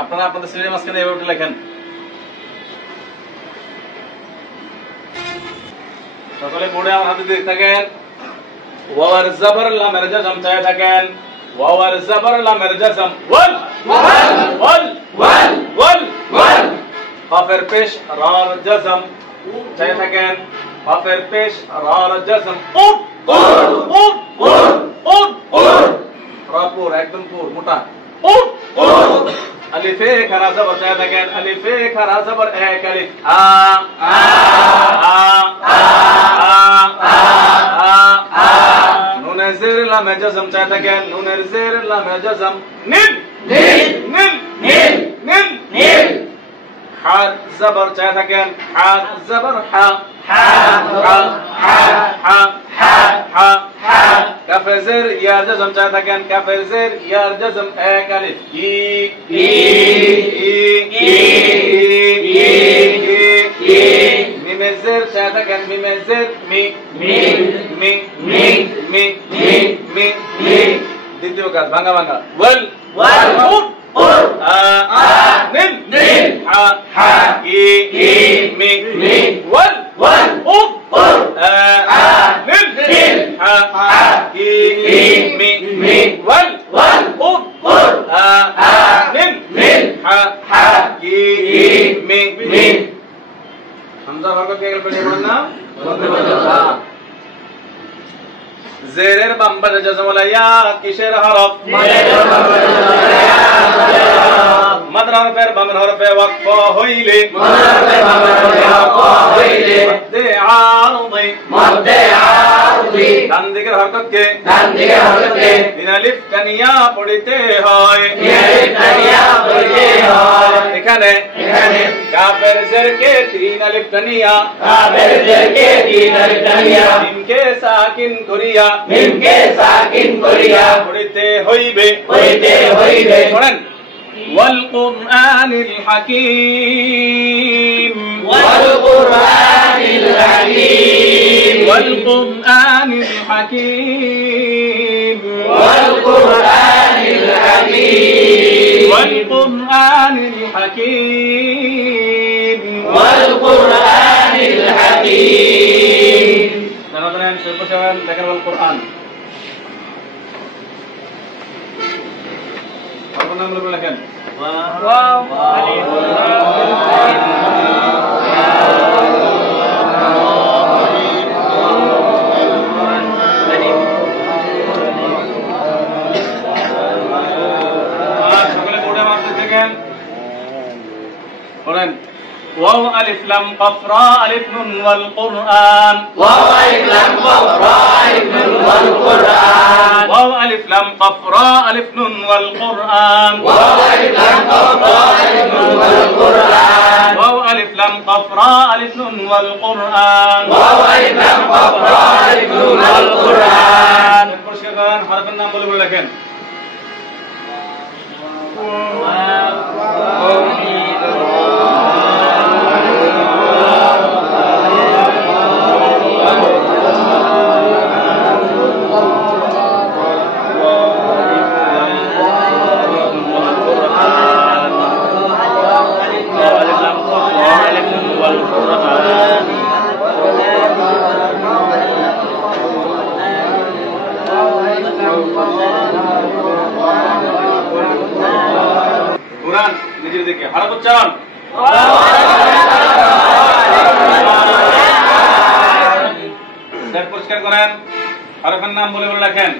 আপনারা আপনাদের শ্রেণীর মাঝখানে এভাবে লেখেন। সকলে বোর্ডে আমার হাতে দিয়ে থাকেন। ওয়ার জাবার লামের জাজম চায় থাকেন। ওয়ার জাবার লামের জাজম ওয়াল ওয়াল ওয়াল ওয়াল ওয়াল ওয়াল। কাফের পেশ রার জাজম চায় থাকেন। কাফের পেশ রার জাজম উট উট উট উট উট উট। রাপুর একদম পুর মোটা উট উট। আলিফে খারা জবর চায় থাকেন। আলিফে খারা জবর এক আলিফ আ আ আ আ। নুনের জের লামে জাজম চায় থাকেন। নুনের জের লামে জাজম নিন নিন নিন নিন নিন নিন। হা জবর চায় থাকেন। হা জবর হা হা হা হা হা হা হা। কাফে জের ইয়ার জাজম চায় থাকেন। কাফে জের ইয়ার জাজম এক আলিফ ই ই ই ই ই। মিমে জের চায় থাকেন। মিমে জের me me me me me me me me. দ্বিতীয় কাজ ভাঙা ভাঙা ওয়াল ওয়াল উট উট আ আ নিন নিন হা হা ই ই মি মি ওয়াল ওয়াল উট উট আ আ নিন নিন হা হা ই ই মি মি ওয়াল ওয়াল উট উট আ আ নিন নিন হা হা ই ই মি মি। হামজা হরকত কে গেল পেটে পড়েন না বলতে বলতে। জেরের বাম্পারে জাজম ইয়া কিসের হরফ? মাদ হরফের বামের হরফে ওয়াকফ হইলে মদ্দে আরদি ডান দিকের হরকত কে তিন আলিফ কানিয়া পড়িতে হয়। এখানে কাফের জের কে তিন আলিফ কানিয়া মিমকে সাকিন করিয়া পড়িতে হইবে পড়েন। والقرآن الحكيم والقرآن الحكيم والقرآن الحكيم والقرآن الحكيم والقرآن الحكيم والقرآن الحكيم. Teman-teman, silakan dengar Al-Qur'an. Apa nama lu belakan? Wow. Sekali mudah masuk dengan. Orang. واو ألف لام قاف را ألف نون والقرآن. واو ألف لام قاف را ألف نون والقرآن. واو ألف لام قاف را ألف نون والقرآن. واو ألف لام قاف را ألف نون والقرآن. واو ألف لام قاف را ألف نون والقرآن. واو ألف لام قاف را ألف نون والقرآن. পরিষ্কার হরফের নাম বলে বলে রাখেন। কোরআন নিজের দিকে হরফ উচ্চারণ পরিষ্কার করেন। হরফের নাম বলে বলে রাখেন।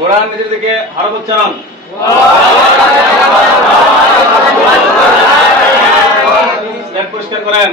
কোরআন নিজের দিকে হরফ উচ্চারণ পরিষ্কার করেন।